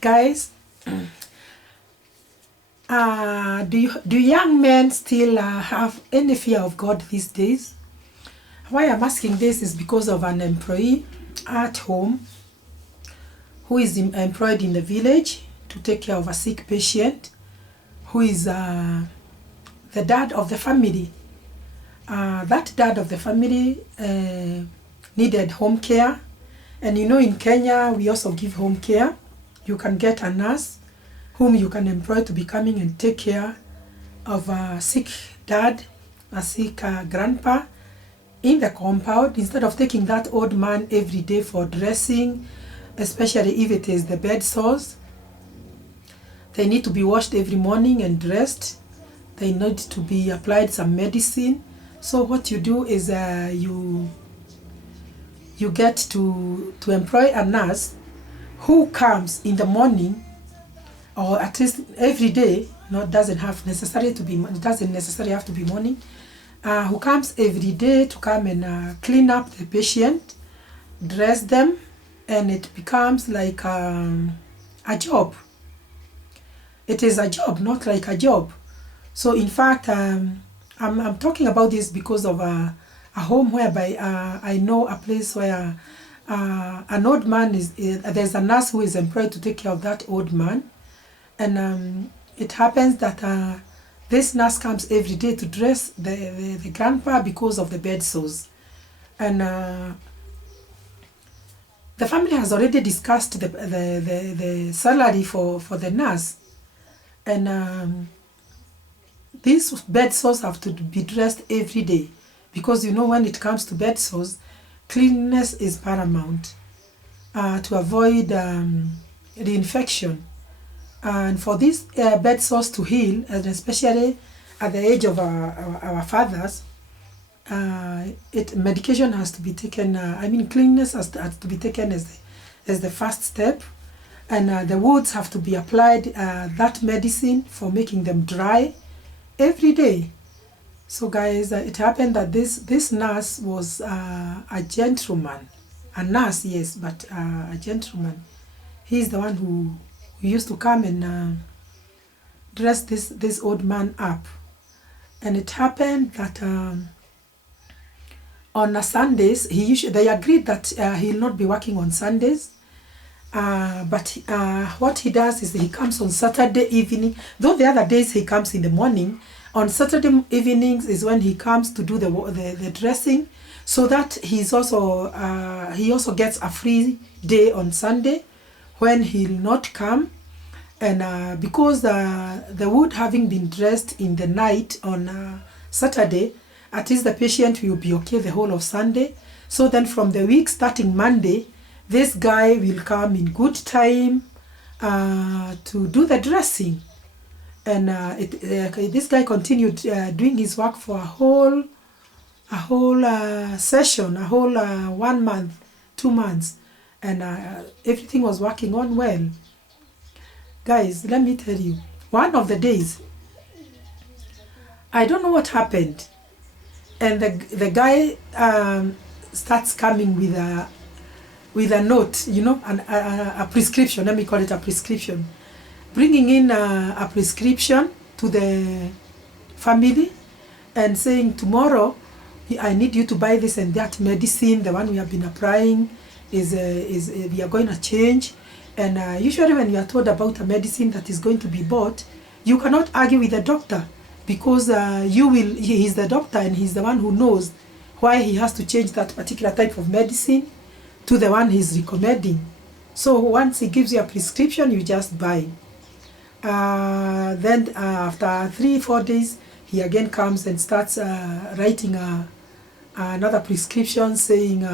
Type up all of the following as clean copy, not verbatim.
Guys, do young men still have any fear of God these days? Why I'm asking this is because of an employee at home who is employed in the village to take care of a sick patient who is the dad of the family. That dad of the family needed home care, and you know in Kenya we also give home care. You can get a nurse whom you can employ to be coming and take care of a sick dad, a sick grandpa in the compound, instead of taking that old man every day for dressing, especially if it is the bed sores. They need to be washed every morning and dressed. They need to be applied some medicine. So what you do is you get to employ a nurse who comes in the morning, or at least every day. It doesn't necessarily have to be morning. Who comes every day to come and clean up the patient, dress them, and it becomes like a job. It is a job, not like a job. So in fact, I'm talking about this because of a home whereby I know a place where an old man there's a nurse who is employed to take care of that old man, and it happens that this nurse comes every day to dress the grandpa because of the bed sores, and the family has already discussed the salary for the nurse, and these bed sores have to be dressed every day, because you know when it comes to bed sores, cleanliness is paramount to avoid reinfection. And for these bed sores to heal, and especially at the age of our fathers, medication has to be taken. Cleanliness has to be taken as the first step, and the woods have to be applied, that medicine for making them dry every day. So guys, it happened that this nurse was a gentleman, a nurse, yes, but a gentleman. He's the one who used to come and dress this old man up. And it happened that on Sundays, they agreed that he'll not be working on Sundays. But what he does is he comes on Saturday evening. Though the other days he comes in the morning, on Saturday evenings is when he comes to do the dressing, so that he also gets a free day on Sunday when he'll not come. And because the wound having been dressed in the night on Saturday, at least the patient will be okay the whole of Sunday. So then from the week starting Monday, this guy will come in good time to do the dressing. And this guy continued doing his work for a whole session, a whole 1 month, 2 months, and everything was working on well. Guys, let me tell you, one of the days, I don't know what happened, and the guy starts coming with a note, a prescription. Let me call it a prescription. Bringing in a prescription to the family and saying, tomorrow I need you to buy this and that medicine. The one we have been applying is we are going to change. And usually when you are told about a medicine that is going to be bought, you cannot argue with the doctor, because he's the doctor and he's the one who knows why he has to change that particular type of medicine to the one he's recommending. So once he gives you a prescription, you just buy. Then after 3-4 days, he again comes and starts writing another prescription, saying,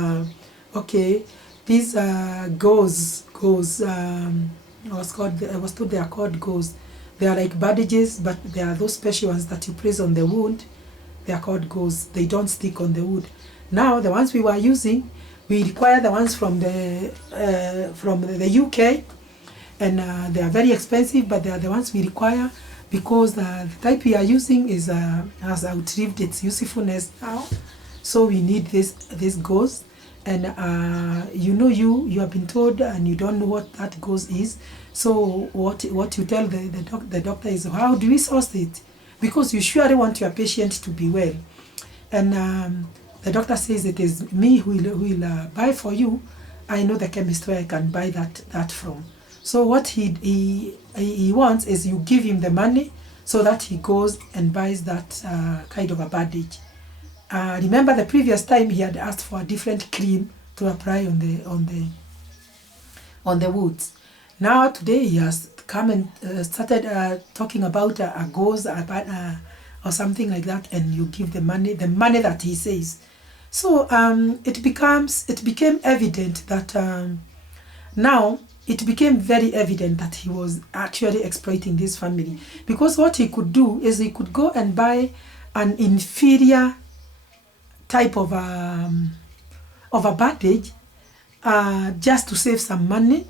okay, these gauze, I was told they are called gauze. They are like bandages, but they are those special ones that you place on the wound. They are called gauze. They don't stick on the wound. Now the ones we were using, we require the ones from the UK, and they are very expensive, but they are the ones we require because the type we are using has outlived its usefulness now. So we need this gauze, and you have been told and you don't know what that gauze is. So what you tell the doctor is, how do we source it? Because you surely want your patient to be well. And the doctor says, it is me who will buy for you. I know the chemist where I can buy that from. So what he wants is you give him the money so that he goes and buys that kind of a bandage. Remember the previous time he had asked for a different cream to apply on the wounds. Now today he has come and started talking about a gauze or something like that, and you give the money that he says. So it became evident that now it became very evident that he was actually exploiting this family, because what he could do is he could go and buy an inferior type of a bandage just to save some money.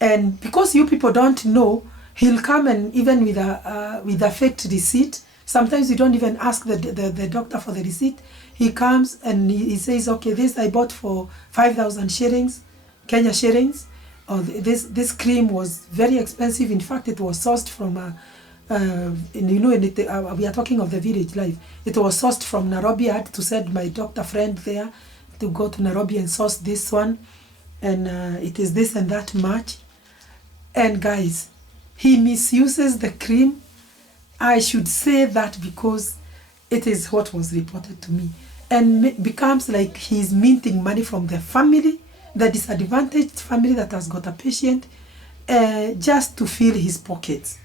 And because you people don't know, he'll come and even with a fake receipt. Sometimes you don't even ask the doctor for the receipt. He comes and he says, okay, this I bought for 5,000 shillings, Kenya shillings. Or this cream was very expensive. In fact, it was sourced from we are talking of the village life. It was sourced from Nairobi. I had to send my doctor friend there to go to Nairobi and source this one, and it is this and that much. And guys, he misuses the cream. I should say that because it is what was reported to me, and becomes like he's minting money from the family, the disadvantaged family that has got a patient, just to fill his pockets.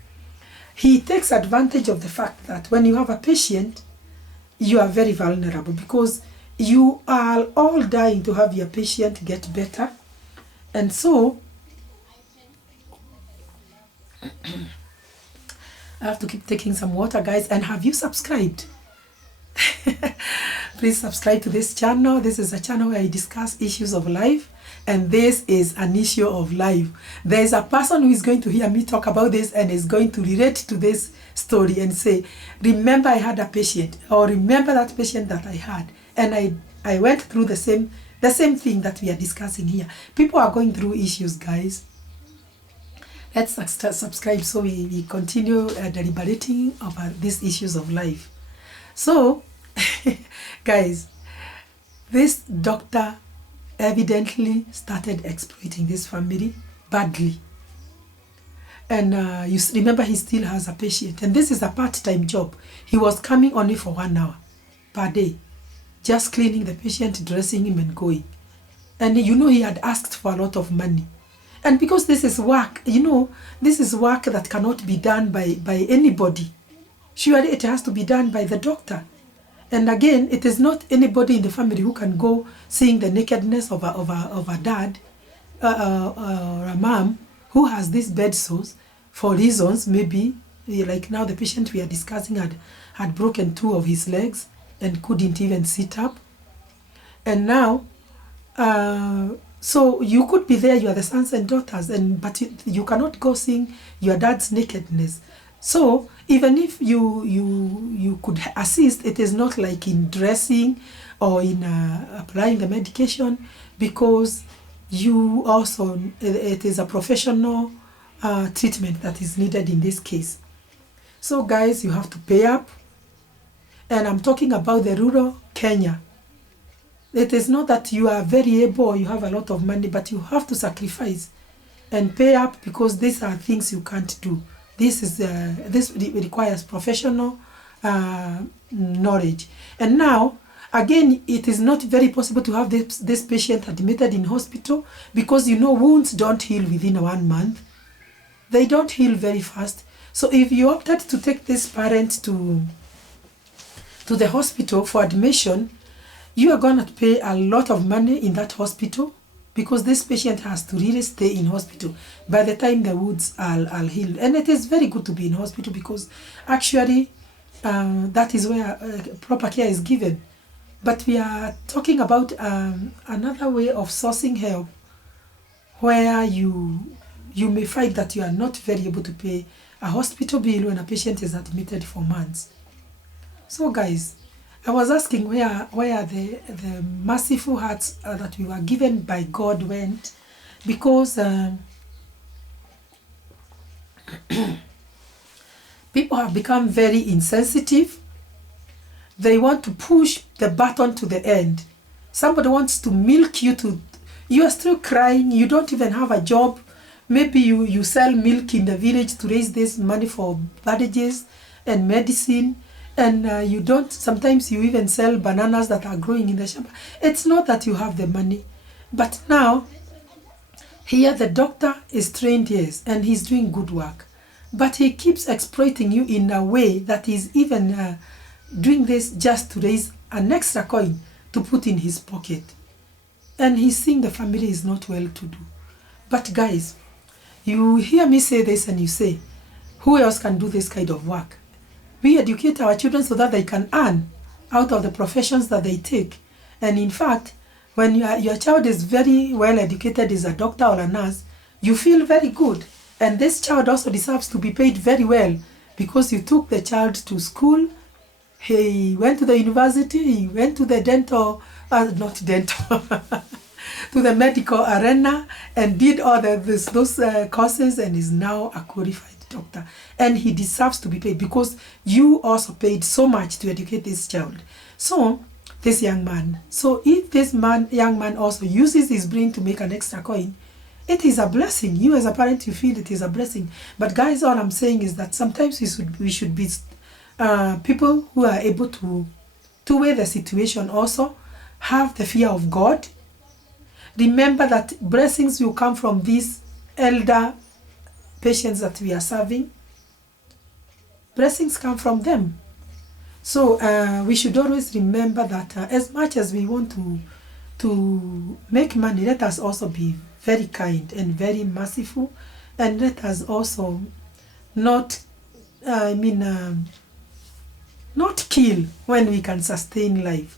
He takes advantage of the fact that when you have a patient, you are very vulnerable, because you are all dying to have your patient get better. And so I have to keep taking some water, guys. And have you subscribed? Please subscribe to this channel. This is a channel where I discuss issues of life, and this is an issue of life. There is a person who is going to hear me talk about this and is going to relate to this story and say, remember I had a patient, or remember that patient that I had, and I went through the same thing that we are discussing here. People are going through issues, guys. Let's subscribe so we continue deliberating about these issues of life. So, guys, this doctor evidently started exploiting this family badly. And you remember he still has a patient. And this is a part-time job. He was coming only for 1 hour per day, just cleaning the patient, dressing him and going. And he had asked for a lot of money. And because this is work, this is work that cannot be done by anybody. Surely it has to be done by the doctor. And again, it is not anybody in the family who can go seeing the nakedness of a dad or a mom who has these bed sores for reasons, maybe, like now the patient we are discussing had broken 2 of his legs and couldn't even sit up. And now, so you could be there, you are the sons and daughters, but you cannot go seeing your dad's nakedness. So even if you could assist, it is not like in dressing or in applying the medication, because you also, it is a professional treatment that is needed in this case. So guys, you have to pay up. And I'm talking about the rural Kenya. It is not that you are very able or you have a lot of money, but you have to sacrifice and pay up, because these are things you can't do. This requires professional knowledge. And now, again, it is not very possible to have this patient admitted in hospital, because wounds don't heal within 1 month. They don't heal very fast. So if you opted to take this parent to the hospital for admission, you are going to pay a lot of money in that hospital, because this patient has to really stay in hospital by the time the wounds are healed. And it is very good to be in hospital, because actually that is where proper care is given. But we are talking about another way of sourcing help, where you may find that you are not very able to pay a hospital bill when a patient is admitted for months. So guys, I was asking where the merciful hearts that we were given by God went, because people have become very insensitive. They want to push the button to the end. Somebody wants to milk you to, you are still crying, you don't even have a job. Maybe you sell milk in the village to raise this money for bandages and medicine, and you don't, sometimes you even sell bananas that are growing in the shamba. It's not that you have the money, but now, here the doctor is trained, yes, and he's doing good work, but he keeps exploiting you in a way that is even doing this just to raise an extra coin to put in his pocket. And he's seeing the family is not well to do. But guys, you hear me say this and you say, who else can do this kind of work? We educate our children so that they can earn out of the professions that they take. And in fact, when your child is very well educated, is a doctor or a nurse, you feel very good. And this child also deserves to be paid very well, because you took the child to school, he went to the university, he went to the dental, not dental, to the medical arena, and did all those courses, and is now a qualified doctor. And he deserves to be paid, because you also paid so much to educate this child. So, this young man. So if this young man also uses his brain to make an extra coin, it is a blessing. You as a parent, you feel it is a blessing. But guys, all I'm saying is that sometimes we should be people who are able to weigh the situation, also have the fear of God. Remember that blessings will come from these elder patients that we are serving. Blessings come from them. So we should always remember that as much as we want to make money, let us also be very kind and very merciful, and let us also not, not kill when we can sustain life.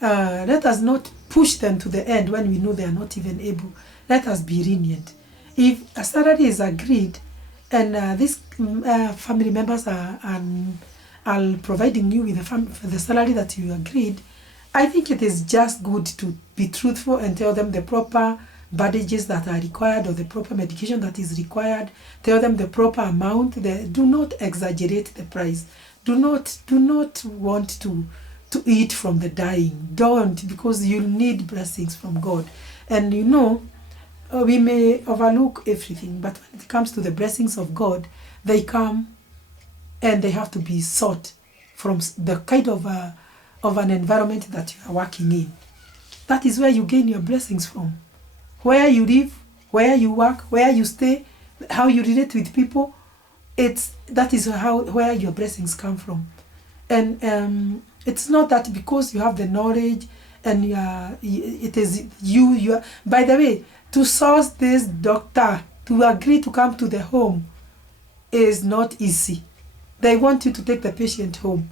Let us not push them to the end when we know they are not even able. Let us be lenient. If a salary is agreed and these family members are providing you with the salary that you agreed, I think it is just good to be truthful and tell them the proper bandages that are required, or the proper medication that is required. Tell them the proper amount. Do not exaggerate the price. Do not want to eat from the dying. Don't, because you need blessings from God. And you know, we may overlook everything, but when it comes to the blessings of God, they come and they have to be sought from the kind of an environment that you are working in. That is where you gain your blessings from. Where you live, where you work, where you stay, how you relate with people, that is where your blessings come from. And it's not that because you have the knowledge and it is you are, by the way, to source this doctor to agree to come to the home is not easy. They want you to take the patient home,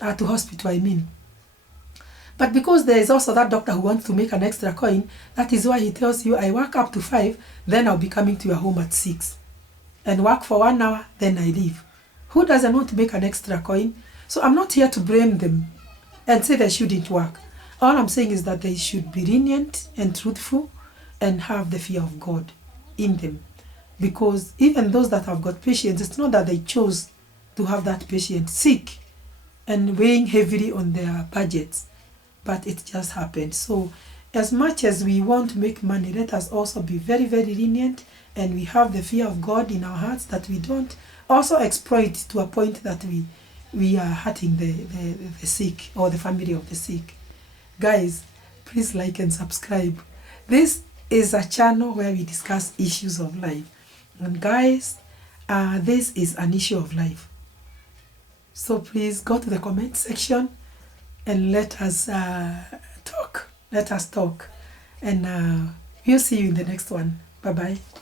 to hospital, I mean. But because there is also that doctor who wants to make an extra coin, that is why he tells you, I work up to 5, then I'll be coming to your home at 6. And work for 1 hour, then I leave. Who doesn't want to make an extra coin? So I'm not here to blame them and say they shouldn't work. All I'm saying is that they should be lenient and truthful and have the fear of God in them. Because even those that have got patients, it's not that they chose to have that patient sick and weighing heavily on their budgets, but it just happened. So as much as we want to make money, let us also be very, very lenient, and we have the fear of God in our hearts, that we don't also exploit to a point that we are hurting the sick or the family of the sick. Guys, please like and subscribe. This is a channel where we discuss issues of life. And guys, this is an issue of life. So please go to the comment section and let us talk. Let us talk. And we'll see you in the next one. Bye-bye.